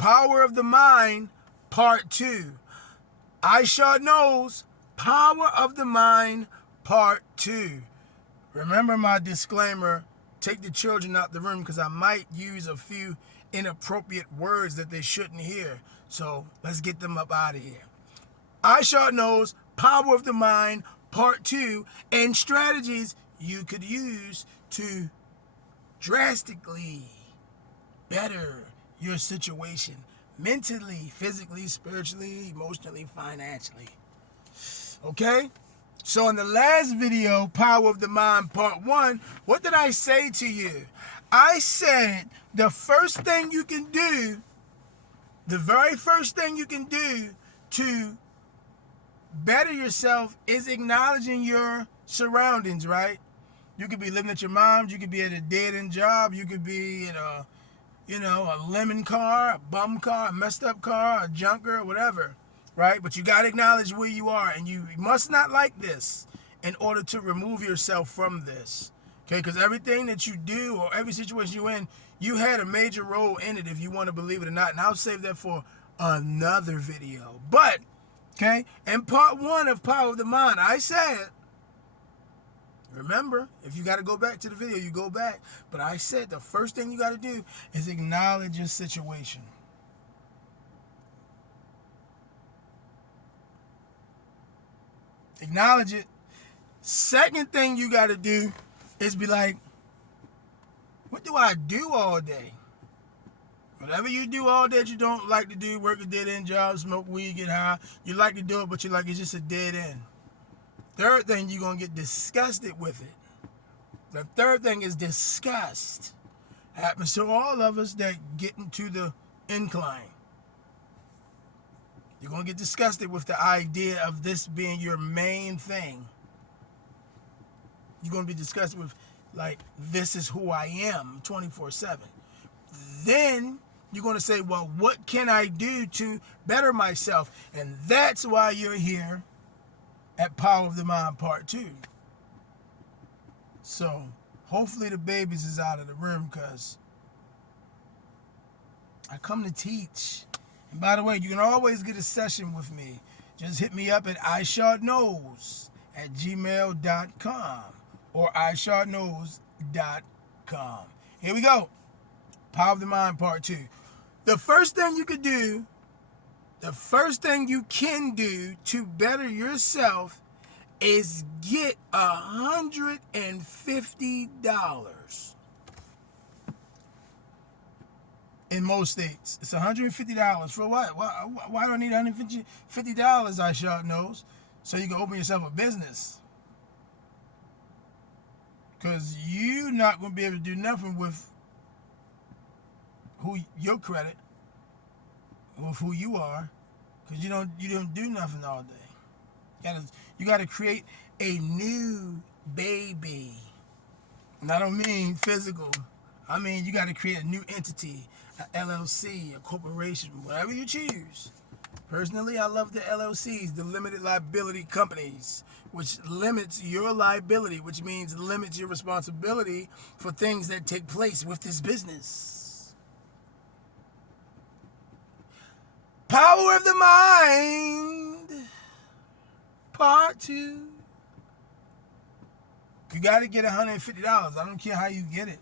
Power of the Mind, Part 2. I Shot Knows, Power of the Mind, Part 2. Remember my disclaimer, take the children out the room because I might use a few inappropriate words that they shouldn't hear. So let's get them up out of here. I Shot Knows, Power of the Mind, Part 2, and strategies you could use to drastically better your situation mentally, physically, spiritually, emotionally, financially. Okay? So in the last video, Power of the Mind Part 1, what did I say to you? I said the first thing you can do, the very first thing you can do to better yourself is acknowledging your surroundings, right? You could be living at your mom's, you could be at a dead-end job, you could be in a lemon car, a bum car, a messed up car, a junker, whatever, right? But you got to acknowledge where you are, and you must not like this in order to remove yourself from this, okay? Because everything that you do or every situation you're in, you had a major role in it, if you want to believe it or not, and I'll save that for another video. But, okay, in Part 1 of Power of the Mind, I said, remember, if you got to go back to the video, you go back. But I said the first thing you got to do is acknowledge your situation. Acknowledge it. Second thing you got to do is be like, what do I do all day? Whatever you do all day that you don't like to do, work a dead-end job, smoke weed, get high, you like to do it, but you're like, it's just a dead end. Third thing, you're going to get disgusted with it. The third thing is disgust. Happens to all of us that get into the incline. You're going to get disgusted with the idea of this being your main thing. You're going to be disgusted with, like, this is who I am 24/7. Then you're going to say, well, what can I do to better myself? And that's why you're here at Power of the Mind Part 2. So, hopefully the babies is out of the room because I come to teach. And by the way, you can always get a session with me. Just hit me up at ishardknows@gmail.com or ishardknows.com. Here we go. Power of the Mind Part 2. The first thing you could do, the first thing you can do to better yourself is get $150. In most states, it's $150 for what? Why do I need $150? I Shot Knows, so you can open yourself a business. Because you're not going to be able to do nothing with your credit, with who you are, because you don't do nothing all day. You gotta create a new baby. And I don't mean physical. I mean you gotta create a new entity, an LLC, a corporation, whatever you choose. Personally, I love the LLCs, the limited liability companies, which limits your liability, which means limits your responsibility for things that take place with this business. Power of the Mind, Part 2. You got to get $150. I don't care how you get it.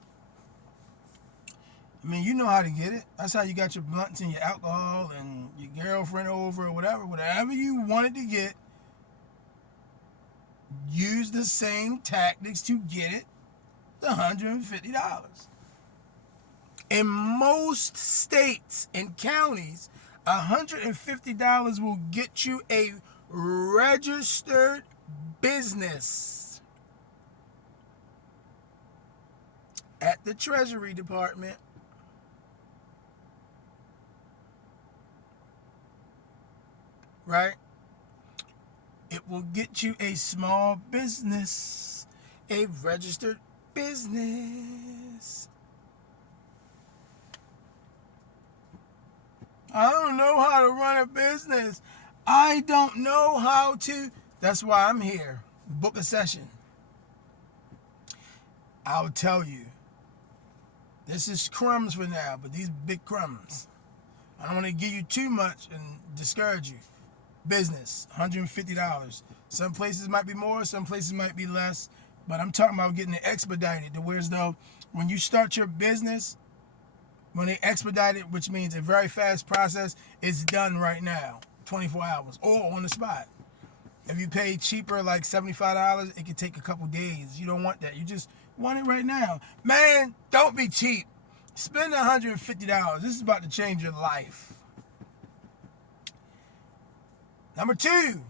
I mean, you know how to get it. That's how you got your blunts and your alcohol and your girlfriend over or whatever. Whatever you wanted to get, use the same tactics to get it, the $150. In most states and counties, $150 will get you a registered business at the Treasury Department. Right? It will get you a small business, a registered business. I don't know how to run a business. I don't know how to. That's why I'm here. Book a session. I'll tell you. This is crumbs for now, but these big crumbs. I don't want to give you too much and discourage you. Business, $150. Some places might be more, some places might be less, but I'm talking about getting it expedited to where as though when you start your business, when they expedite it, which means a very fast process, it's done right now, 24 hours, or on the spot. If you pay cheaper, like $75, it could take a couple days. You don't want that. You just want it right now. Man, don't be cheap. Spend $150. This is about to change your life. Number two,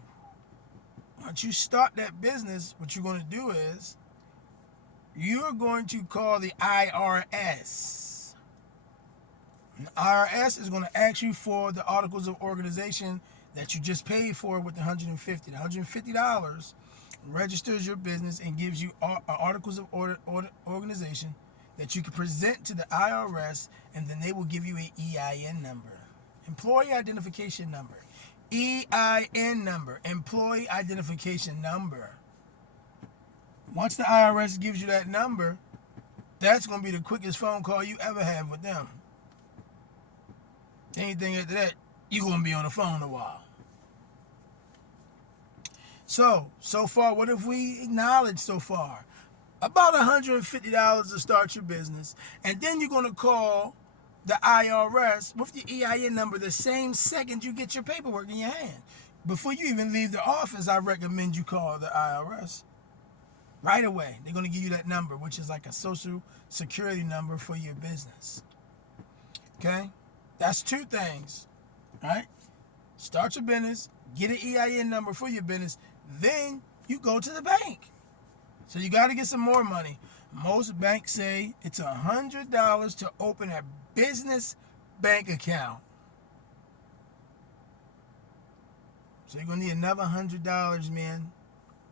once you start that business, what you're going to do is you're going to call the IRS. And the IRS is going to ask you for the articles of organization that you just paid for with the $150. The $150 registers your business and gives you articles of organization that you can present to the IRS, and then they will give you an EIN number, employee identification number. EIN number, employee identification number. Once the IRS gives you that number, that's going to be the quickest phone call you ever have with them. Anything after that, you're going to be on the phone a while. So far, what have we acknowledged so far? About $150 to start your business. And then you're going to call the IRS with the EIN number the same second you get your paperwork in your hand. Before you even leave the office, I recommend you call the IRS. Right away, they're going to give you that number, which is like a social security number for your business. Okay? That's two things. Right? Start your business, get an EIN number for your business, then you go to the bank. So you got to get some more money. Most banks say it's $100 to open a business bank account. So you're going to need another $100, man.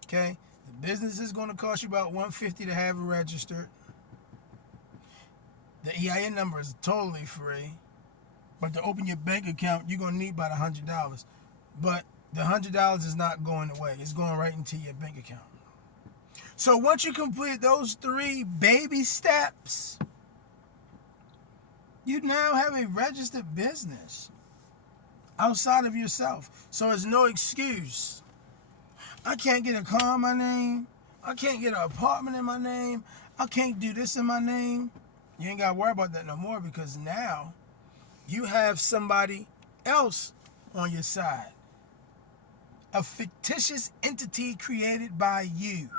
Okay? The business is going to cost you about $150 to have it registered. The EIN number is totally free. But to open your bank account, you're going to need about $100. But the $100 is not going away. It's going right into your bank account. So once you complete those 3 baby steps, you now have a registered business outside of yourself. So it's no excuse. I can't get a car in my name. I can't get an apartment in my name. I can't do this in my name. You ain't got to worry about that no more, because now you have somebody else on your side. A fictitious entity created by you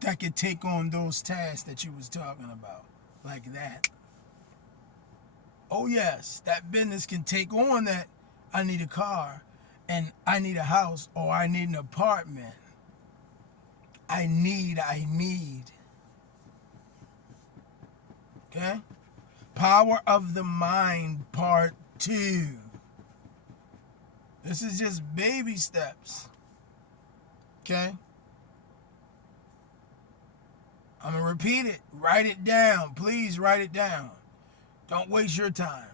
that could take on those tasks that you was talking about, like that. Oh yes, that business can take on that. I need a car, and I need a house, or I need an apartment. I need. Okay? Power of the Mind, Part 2. This is just baby steps. Okay? I'm going to repeat it. Write it down. Please write it down. Don't waste your time.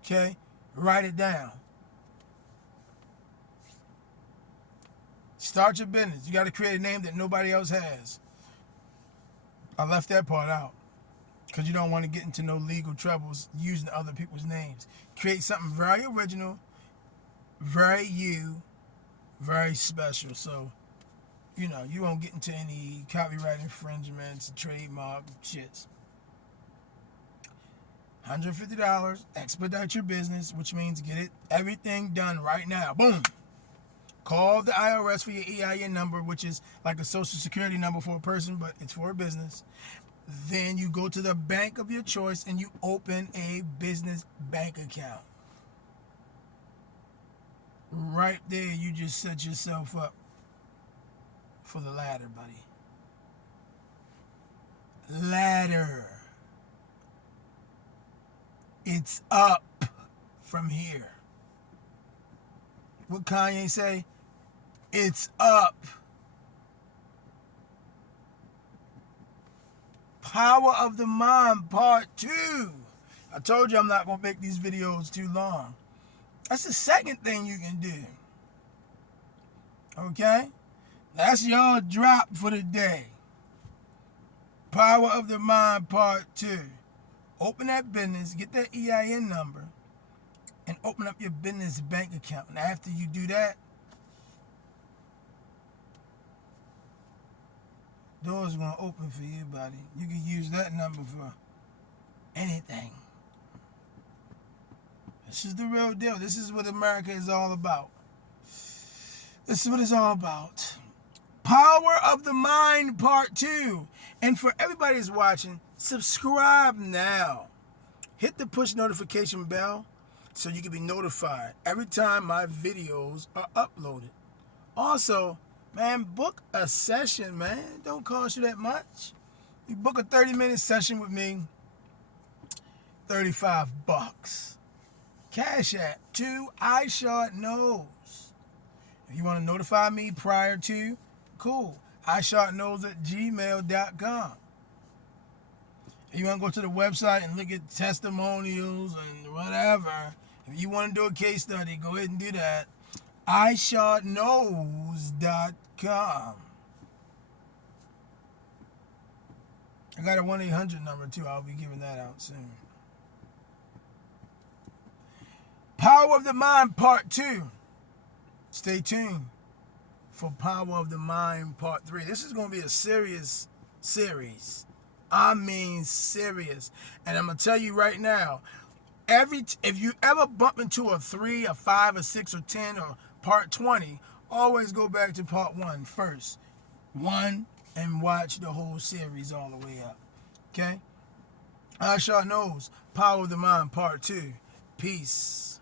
Okay? Write it down. Start your business. You got to create a name that nobody else has. I left that part out, because you don't want to get into no legal troubles using other people's names. Create something very original, very you, very special. So, you won't get into any copyright infringements, trademark shits. $150, expedite your business, which means get it everything done right now. Boom. Call the IRS for your EIN number, which is like a social security number for a person, but it's for a business. Then you go to the bank of your choice and you open a business bank account. Right there, you just set yourself up for the ladder, buddy. Ladder. It's up from here. What Kanye say? It's up. Power of the Mind, Part 2. I told you I'm not going to make these videos too long. That's the second thing you can do. Okay? That's your drop for the day. Power of the Mind, Part 2. Open that business, get that EIN number, and open up your business bank account. And after you do that, doors are going to open for you, buddy. You can use that number for anything. This is the real deal. This is what America is all about. This is what it's all about. Power of the Mind Part 2. And for everybody that's watching, subscribe now. Hit the push notification bell so you can be notified every time my videos are uploaded. Also, man, book a session, man. It don't cost you that much. You book a 30-minute session with me, $35. Cash App to iShotKnows. If you want to notify me prior to, cool. iShotKnows@gmail.com. If you want to go to the website and look at testimonials and whatever, if you want to do a case study, go ahead and do that. iShotKnows.com. I got a 1-800 number too. I'll be giving that out soon. Power of the Mind Part 2. Stay tuned for Power of the Mind Part 3. This is going to be a serious series. I mean serious. And I'm going to tell you right now, if you ever bump into a 3, a 5, a 6, or 10, or Part 20, always go back to Part 1 first. 1 and watch the whole series all the way up. Okay? iShotKnows, Power of the Mind Part 2. Peace.